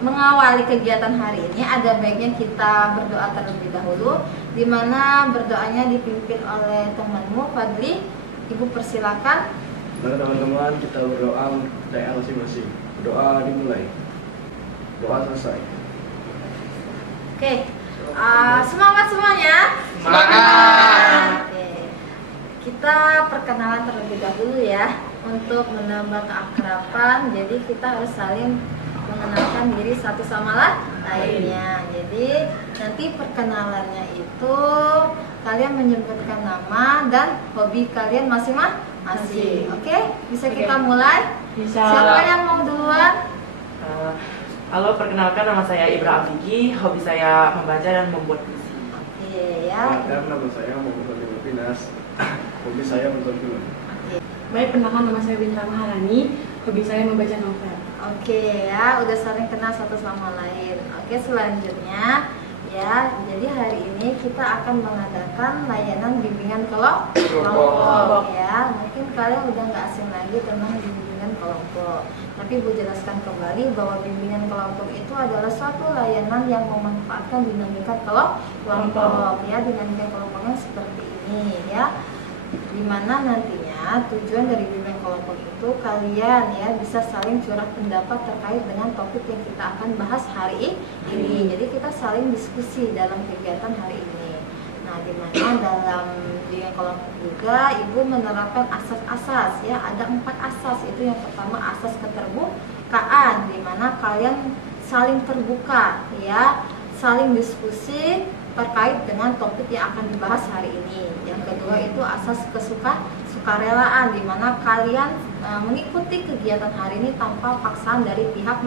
mengawali kegiatan hari ini ada baiknya kita berdoa terlebih dahulu, di mana berdoanya dipimpin oleh temanmu Fadli. Ibu persilakan. Mari teman-teman kita berdoa untuk masing-masing. Doa dimulai. Doa selesai. Oke, semangat semuanya. Semangat. Oke. Kita perkenalan terlebih dahulu ya, untuk menambah keakraban. Jadi kita harus saling mengenalkan diri satu sama lainnya. Jadi nanti perkenalannya itu kalian menyebutkan nama dan hobi kalian masing-masing. Oke, bisa kita mulai? Bisa. Siapa yang mau duluan? Halo, perkenalkan nama saya Ibra Afiki. Hobi saya membaca dan membuat puisi. Oke ya. Dan nama saya Muhammad Pinas. Hobi saya menonton film. Baik, perkenalkan nama saya Bintang Maharani. Hobi saya membaca novel. Oke ya, udah saling kenal satu sama lain. Oke, selanjutnya ya, jadi hari ini kita akan mengadakan layanan bimbingan kelompok ya. Mungkin kalian udah nggak asing lagi tentang bimbingan kelompok. Tapi Ibu jelaskan kembali bahwa bimbingan kelompok itu adalah suatu layanan yang memanfaatkan dinamika kelompok ya. Dinamika kelompoknya seperti ini ya, dimana nantinya tujuan dari bimbingan kelompok itu kalian ya bisa saling curah pendapat terkait dengan topik yang kita akan bahas hari ini. Jadi kita saling diskusi dalam kegiatan hari ini. Nah, dimana dalam bimbingan kelompok juga Ibu menerapkan asas-asas ya. Ada 4 asas. Itu yang pertama asas keterbukaan, dimana kalian saling terbuka ya, saling diskusi terkait dengan topik yang akan dibahas hari ini. Yang kedua itu asas sukarelaan, di mana kalian mengikuti kegiatan hari ini tanpa paksaan dari pihak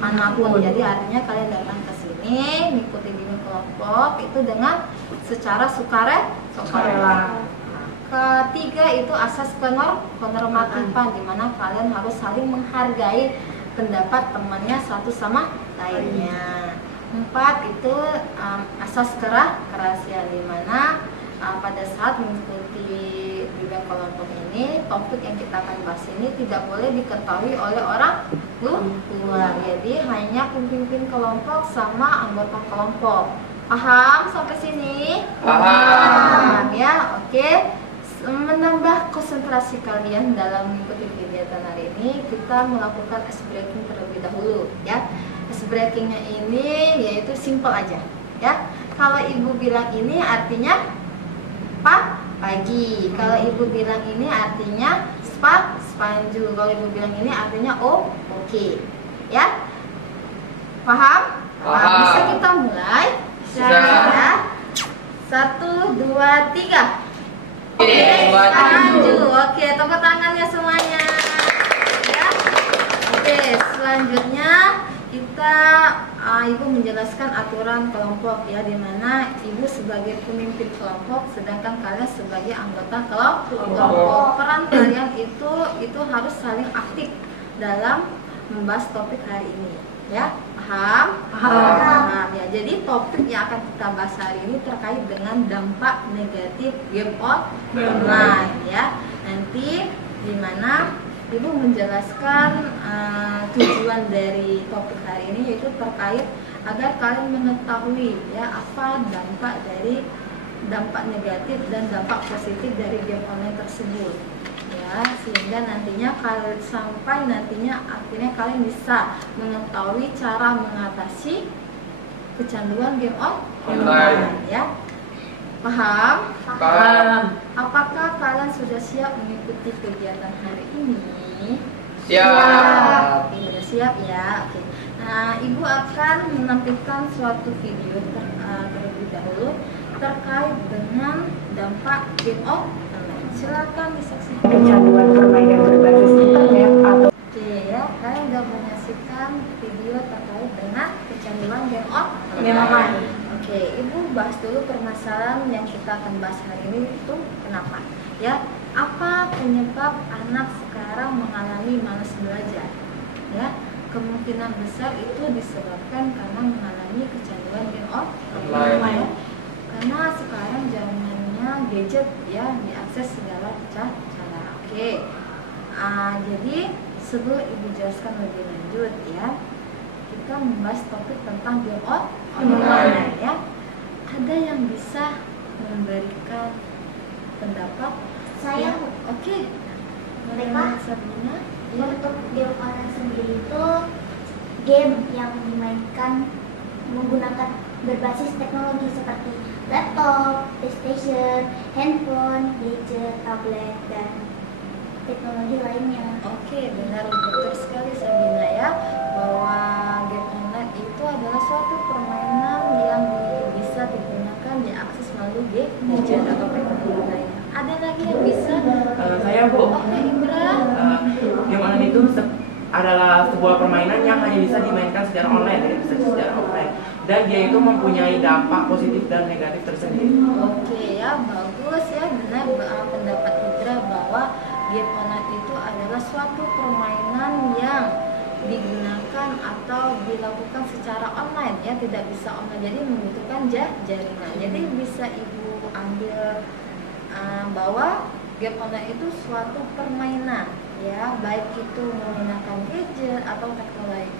manapun. Jadi artinya kalian datang ke sini mengikuti bimbingan kelompok itu dengan secara sukarela. Ketiga itu asas penormatifan, di mana kalian harus saling menghargai pendapat temannya satu sama lainnya. 4 itu asas kerahasiaan, di mana pada saat mengikuti bimbingan kelompok ini, topik yang kita akan bahas ini tidak boleh diketahui oleh orang luar. Jadi hanya pemimpin kelompok sama anggota kelompok. Paham sampai sini? Paham ya. Oke. Menambah konsentrasi kalian dalam mengikuti kegiatan hari ini, kita melakukan ice breaking terlebih dahulu ya. Ice breakingnya ini yaitu simple aja ya. Kalau Ibu bilang ini artinya pagi. Kalau Ibu bilang ini artinya spanju. Kalau Ibu bilang ini artinya oke. Ya. Paham? Paham. Bisa kita mulai? Ya. 1, 2, 3. Spanju. Oke, tepuk tangannya semuanya. Ya. Oke, selanjutnya kita Ibu menjelaskan aturan kelompok ya, dimana Ibu sebagai pemimpin kelompok sedangkan kalian sebagai anggota kelompok. Peran kalian itu harus saling aktif dalam membahas topik hari ini ya. Paham ya. Jadi topik yang akan kita bahas hari ini terkait dengan dampak negatif game online ya. Nanti dimana Ibu menjelaskan tujuan dari topik hari ini yaitu terkait agar kalian mengetahui ya apa dampak negatif dan dampak positif dari game online tersebut ya, sehingga nantinya kalian akhirnya kalian bisa mengetahui cara mengatasi kecanduan game online ya. Paham? Apakah kalian sudah siap mengikuti kegiatan hari ini? Siap. Oke, sudah siap ya. Oke. Nah, Ibu akan menampilkan suatu video terlebih dahulu terkait dengan dampak game online. Silakan disaksikan. Kecanduan permainan berbasis internet atau Oke ya, kalian sudah menyaksikan video terkait dengan kecanduan game online. Oke, Ibu bahas dulu permasalahan yang kita akan bahas hari ini itu kenapa? Ya, apa penyebab anak sekarang mengalami malas belajar? Ya, kemungkinan besar itu disebabkan karena mengalami kecanduan game online. Karena sekarang zamannya gadget ya, diakses segala cara. Oke. Jadi sebelum Ibu jelaskan lebih lanjut ya, kita membahas topik tentang game online ya. Ada yang bisa memberikan pendapat? Saya. Oke. Mereka Sabrina. Ya. untuk game online sendiri itu game yang dimainkan menggunakan berbasis teknologi seperti laptop, PlayStation, handphone, gadget, tablet, dan teknologi lainnya. Oke, benar, betul sekali Sabina ya, bahwa game online itu adalah suatu permainan yang bisa digunakan, diakses melalui gadget atau teknologi lainnya. Ada lagi yang bisa? Saya Bu. Oke, Indra. Game online itu adalah sebuah permainan yang hanya bisa dimainkan secara online, tidak bisa secara offline. Dan dia itu mempunyai dampak positif dan negatif tersendiri. Oke ya, bagus ya, benar pendapat Indra bahwa game online itu adalah suatu permainan yang digunakan atau dilakukan secara online ya, tidak bisa online, jadi membutuhkan jaringan. Jadi bisa Ibu ambil bahwa game online itu suatu permainan ya, baik itu menggunakan gadget atau teknologi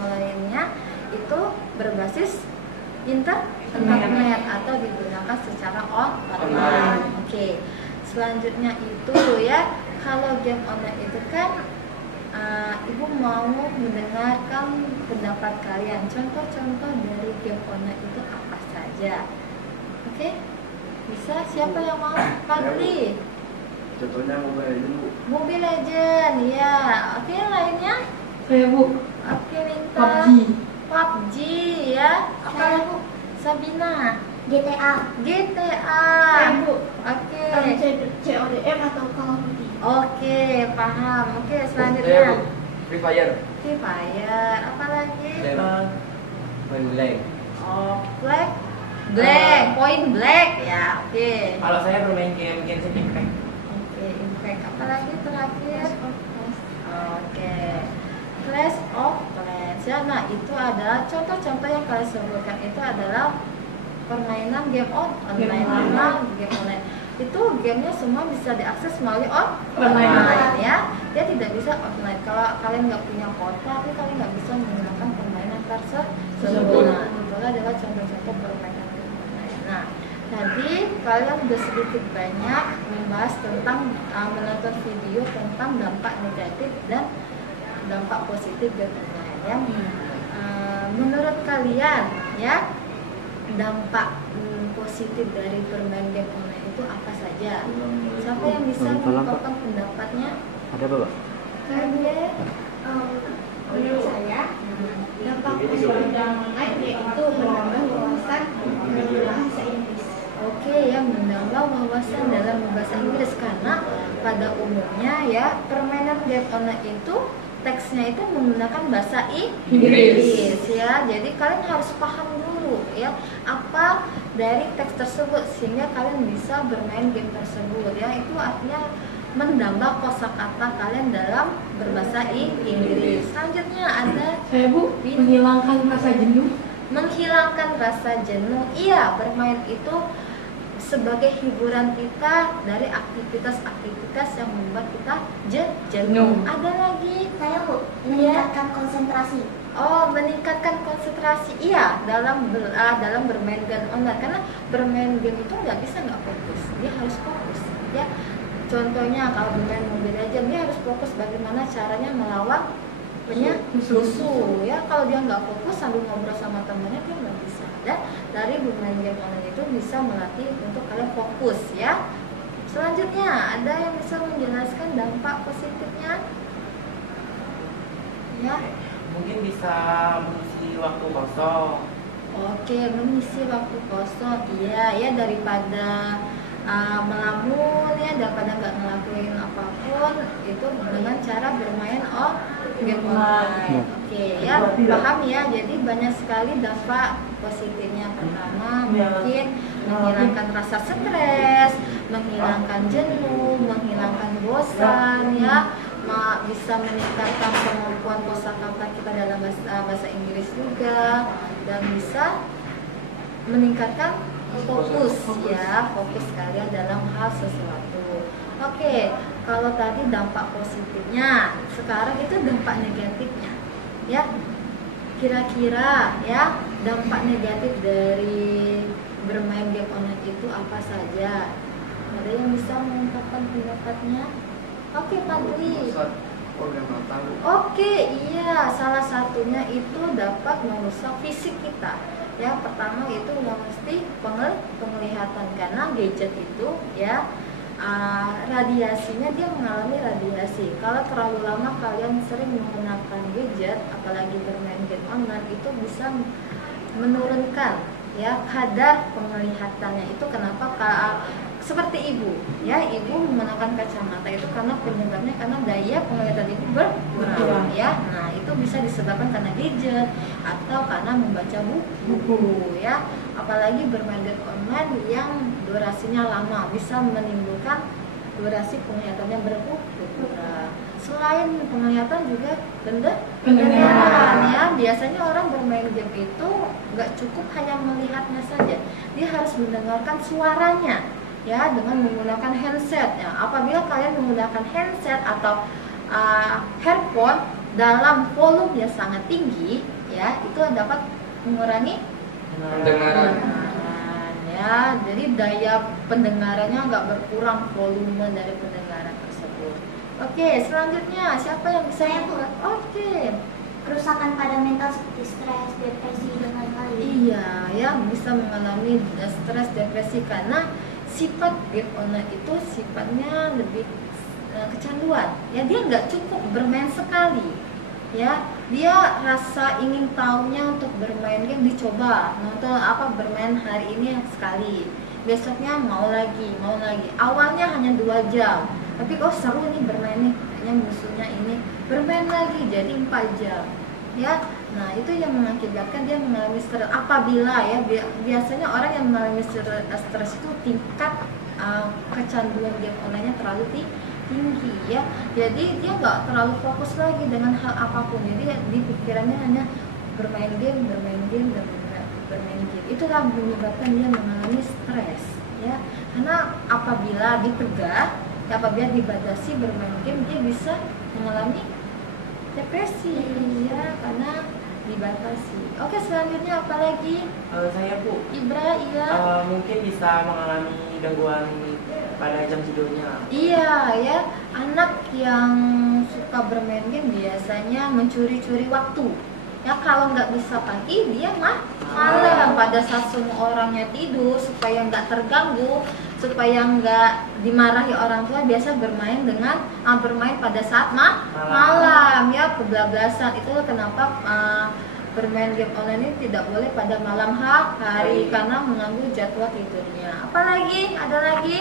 lainnya itu berbasis internet atau digunakan secara online. Oke. Selanjutnya itu ya, kalau game online itu kan Ibu mau mendengarkan pendapat kalian. Contoh-contoh dari game online itu apa saja? Oke? Bisa? Siapa yang mau? Fadli. Contohnya Mobile Legends, Bu. Mobile Legends, ya. Oke, lainnya? Saya Bu. Oke, Minta. PUBG ya. Saya Bu. Sabina. GTA. GTA. Bu. Oke. CODM atau Call of Duty. Oke, paham. Oke, Saya selanjutnya. Bu, Free Fire. Free Fire. Apa lagi? Point Blank. Oh, Black. Point Black ya. Oke. Kalau saya bermain game Genshin Impact. Oke, Impact. Apa lagi terakhir? Oke. Clash of Clans ya. Nah, itu adalah contoh-contoh yang kalian sebutkan itu adalah permainan game online. Game online itu gamenya semua bisa diakses melalui online ya. Dia tidak bisa offline. Kalau kalian nggak punya kuota, tapi kalian nggak bisa menggunakan permainan tersebut. Nah, itu adalah contoh-contoh permainan game online. Nah, tadi kalian sudah sedikit banyak membahas tentang menonton video tentang dampak negatif dan dampak positif game online ya. Menurut kalian ya, dampak positif dari bermain game online itu apa saja? Siapa yang bisa mengungkapkan pendapatnya? Ada Bapak? Oke. Menurut saya, dampak positif dalam online yaitu menambah wawasan bahasa Inggris. Oke ya, menambah wawasan dalam bahasa Inggris, karena pada umumnya ya permainan game online itu teksnya itu menggunakan bahasa Inggris ya. Jadi kalian harus paham dulu ya apa dari teks tersebut sehingga kalian bisa bermain game tersebut ya. Itu artinya menambah kosakata kalian dalam berbahasa Inggris. Selanjutnya ada Saya Bu, menghilangkan rasa jenuh. menghilangkan rasa jenuh. Iya, bermain itu sebagai hiburan kita dari aktivitas-aktivitas yang membuat kita jenuh. Ada lagi? Saya Bu, meningkatkan konsentrasi. Oh, meningkatkan konsentrasi. Iya, dalam bermain game online, karena bermain game itu nggak bisa nggak fokus. Dia harus fokus. Ya, contohnya kalau bermain Mobile Legends, dia harus fokus bagaimana caranya melawan musuh. Ya, kalau dia nggak fokus sambil ngobrol sama temannya, dia nggak bisa. Dan dari bermain game online itu bisa melatih untuk kalian fokus ya. Selanjutnya, ada yang bisa menjelaskan dampak positifnya? Ya. Mungkin bisa mengisi waktu kosong. Oke, mengisi waktu kosong. Iya, ya daripada melamun ya, daripada nggak ngelakuin apapun itu dengan cara bermain game online. Oke, ya paham ya. Jadi banyak sekali dampak positifnya. Pertama, mungkin menghilangkan rasa stres, menghilangkan jenuh, menghilangkan bosan ya. Bisa meningkatkan kemampuan kosakata kita dalam bahasa Inggris juga, dan bisa meningkatkan fokus ya, fokus kalian dalam hal sesuatu. Oke, kalau tadi dampak positifnya, sekarang itu dampak negatifnya ya. kira-kira ya dampak negatif dari bermain game online itu apa saja? Ada yang bisa mengungkapkan pendapatnya? Oke, Fadli. Merusak organ mata. Oke, iya, salah satunya itu dapat merusak fisik kita. Ya, pertama itu yang mesti penglihatan, karena gadget itu ya radiasinya, dia mengalami radiasi. Kalau terlalu lama kalian sering menggunakan gadget, apalagi bermain game online, itu bisa menurunkan ya kadar penglihatannya. Itu kenapa seperti ibu ya, ibu menggunakan kacamata itu karena penyebabnya karena daya penglihatan ibu berkurang ya. Nah, itu bisa disebabkan karena gadget atau karena membaca buku ya. Apalagi bermain game online yang durasinya lama bisa menimbulkan durasi penglihatannya berkurang. Selain penglihatan juga pendengaran ya. Biasanya orang bermain game itu nggak cukup hanya melihatnya saja, dia harus mendengarkan suaranya ya dengan menggunakan handset ya. Apabila kalian menggunakan handset atau handphone dalam volume yang sangat tinggi ya, itu dapat mengurangi Pendengaran. ya. Jadi daya pendengarannya nggak berkurang volume dari pendengaran tersebut. Oke, selanjutnya siapa yang bisa? Saya, Bu. Oke. Kerusakan pada mental seperti stres, depresi, dan lain-lain. Iya, ya bisa mengalami stres, depresi karena sifat game online itu sifatnya lebih kecanduan. Ya, dia nggak cukup bermain sekali. Ya, dia rasa ingin tahunya untuk bermain game, dicoba nonton bermain hari ini sekali, besoknya mau lagi. Awalnya hanya 2 jam, tapi kok seru nih bermain nih, kayaknya musuhnya ini, bermain lagi jadi 4 jam ya. Nah, itu yang mengakibatkan dia mengalami stres. Apabila ya biasanya orang yang mengalami stres itu tingkat kecanduan game online-nya terlalu tinggi ya. Jadi dia nggak terlalu fokus lagi dengan hal apapun, jadi di pikirannya hanya bermain game. Itulah menyebabkan dia mengalami stres ya. Karena apabila ditegah, apabila dibatasi bermain game, dia bisa mengalami depresi ya, karena dibatasi. Oke, selanjutnya apa lagi? Saya, Bu. Ibra, iya. Mungkin bisa mengalami gangguan pada jam tidurnya. Iya ya, anak yang suka bermain game biasanya mencuri-curi waktu. Ya, kalau nggak bisa pagi, dia malam pada saat semua orangnya tidur, supaya nggak terganggu, supaya nggak dimarahi orang tua, biasa bermain pada saat malam ya, kebablasan. Itulah kenapa bermain game online ini tidak boleh pada malam hari karena mengganggu jadwal tidurnya. Apalagi? Ada lagi?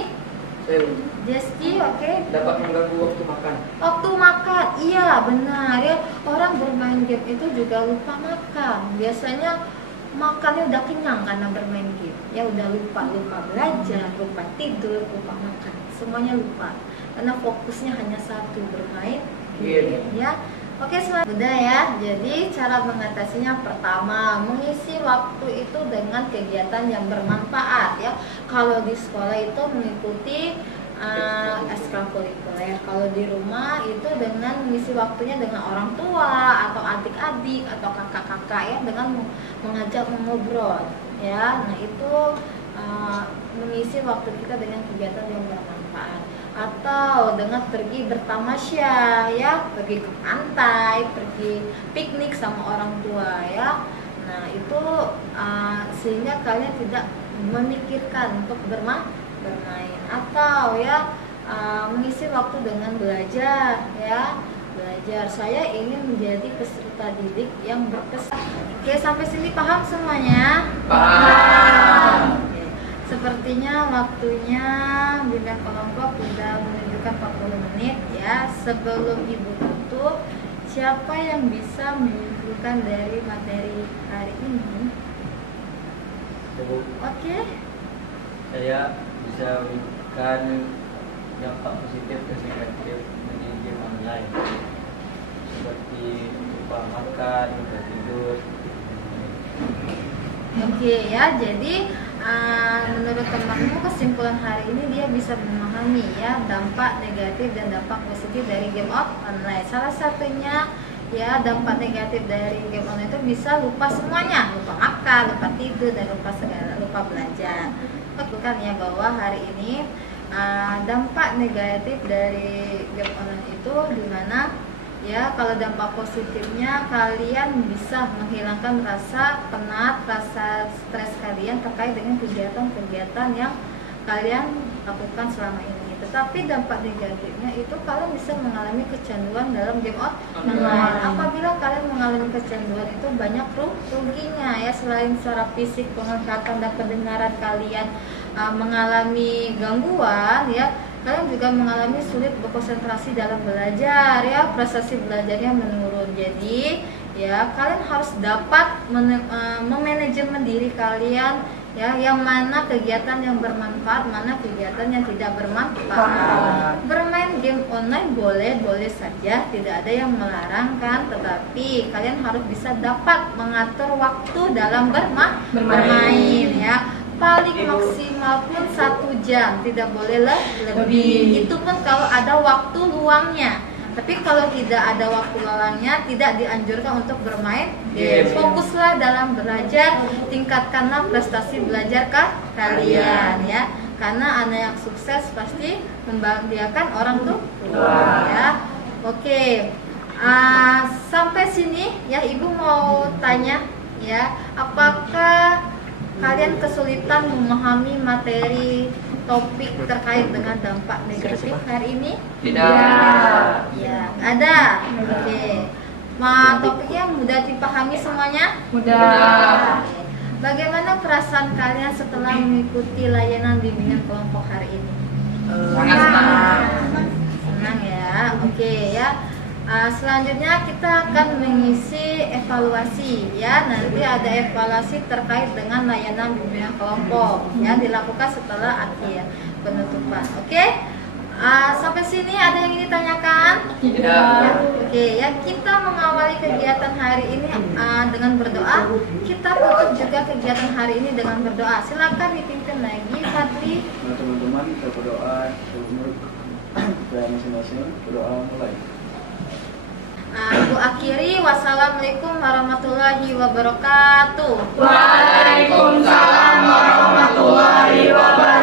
Jeski, oke. Dapat mengganggu waktu makan. Waktu makan, iya benar ya. Orang bermain game itu juga lupa makan. Biasanya makannya udah kenyang karena bermain game. Ya udah lupa belajar, lupa tidur, lupa makan. Semuanya lupa. Karena fokusnya hanya satu, bermain game ya. Oke, sudah ya. Jadi cara mengatasinya, pertama, mengisi waktu itu dengan kegiatan yang bermanfaat ya. Kalau di sekolah itu mengikuti ekstrakurikuler. Kalau di rumah itu dengan mengisi waktunya dengan orang tua atau adik-adik atau kakak-kakak ya, dengan mengajak mengobrol ya. Nah, itu mengisi waktu kita dengan kegiatan yang bermanfaat. Atau dengan pergi bertamasya ya, pergi ke pantai, pergi piknik sama orang tua ya. Nah, itu sehingga kalian tidak memikirkan untuk bermain. Atau ya mengisi waktu dengan belajar ya. Belajar, saya ingin menjadi peserta didik yang berkesan. Oke, sampai sini paham semuanya? Paham. Oke. Sepertinya waktunya bimbingan kelompok sudah menunjukkan 40 menit ya. Sebelum Ibu tutup, siapa yang bisa menyimpulkan dari materi hari ini? Oke. Saya bisa memberikan dampak positif dan negatif dari game online, seperti lupa makan, lupa tidur. Oke ya, jadi menurut temanmu kesimpulan hari ini dia bisa memahami ya dampak negatif dan dampak positif dari game online. Salah satunya ya dampak negatif dari game online itu bisa lupa semuanya, lupa makan, lupa tidur, dan lupa segala, lupa belajar. Bukan ya bahwa hari ini dampak negatif dari game online itu dimana ya kalau dampak positifnya kalian bisa menghilangkan rasa penat, rasa stres kalian terkait dengan kegiatan-kegiatan yang kalian lakukan selama ini. Tetapi dampak negatifnya itu kalian bisa mengalami kecanduan dalam game online. Apabila kalian mengalami kecanduan itu banyak ruginya ya, selain secara fisik, penglihatan dan pendengaran kalian mengalami gangguan ya, kalian juga mengalami sulit berkonsentrasi dalam belajar ya, prestasi belajarnya menurun. Jadi ya kalian harus dapat memanajemen diri kalian ya, yang mana kegiatan yang bermanfaat, mana kegiatan yang tidak bermanfaat. Bermain game online boleh saja, tidak ada yang melarang kan, tetapi kalian harus bisa dapat mengatur waktu dalam bermain ya. Paling maksimal pun 1 jam, tidak boleh lebih. Itu pun kalau ada waktu luangnya. Tapi kalau tidak ada waktu luangnya, tidak dianjurkan untuk bermain game. Fokuslah dalam belajar, tingkatkanlah prestasi belajar kalian ya. Karena anak yang sukses pasti membahagiakan orang tua ya. Oke. Sampai sini ya, Ibu mau tanya ya, apakah kalian kesulitan memahami materi topik terkait dengan dampak negatif hari ini? Tidak. Ya, ada. Oke. Topiknya mudah dipahami semuanya? Mudah. Oke. Bagaimana perasaan kalian setelah mengikuti layanan bimbingan kelompok hari ini? Sangat senang. Senang ya. Oke ya. Selanjutnya kita akan mengisi evaluasi ya. Nanti ada evaluasi terkait dengan layanan bimbingan kelompok ya, dilakukan setelah akhir penutupan. Oke. Sampai sini ada yang ingin ditanyakan? Tidak. Oke ya, kita mengawali kegiatan hari ini dengan berdoa. Kita tutup juga kegiatan hari ini dengan berdoa. Silakan dipimpin lagi, Fadli. Nah teman-teman, kita berdoa menurut kita masing-masing. Berdoa mulai. Ibu akhiri, wassalamualaikum warahmatullahi wabarakatuh. Waalaikumsalam warahmatullahi wabarakatuh.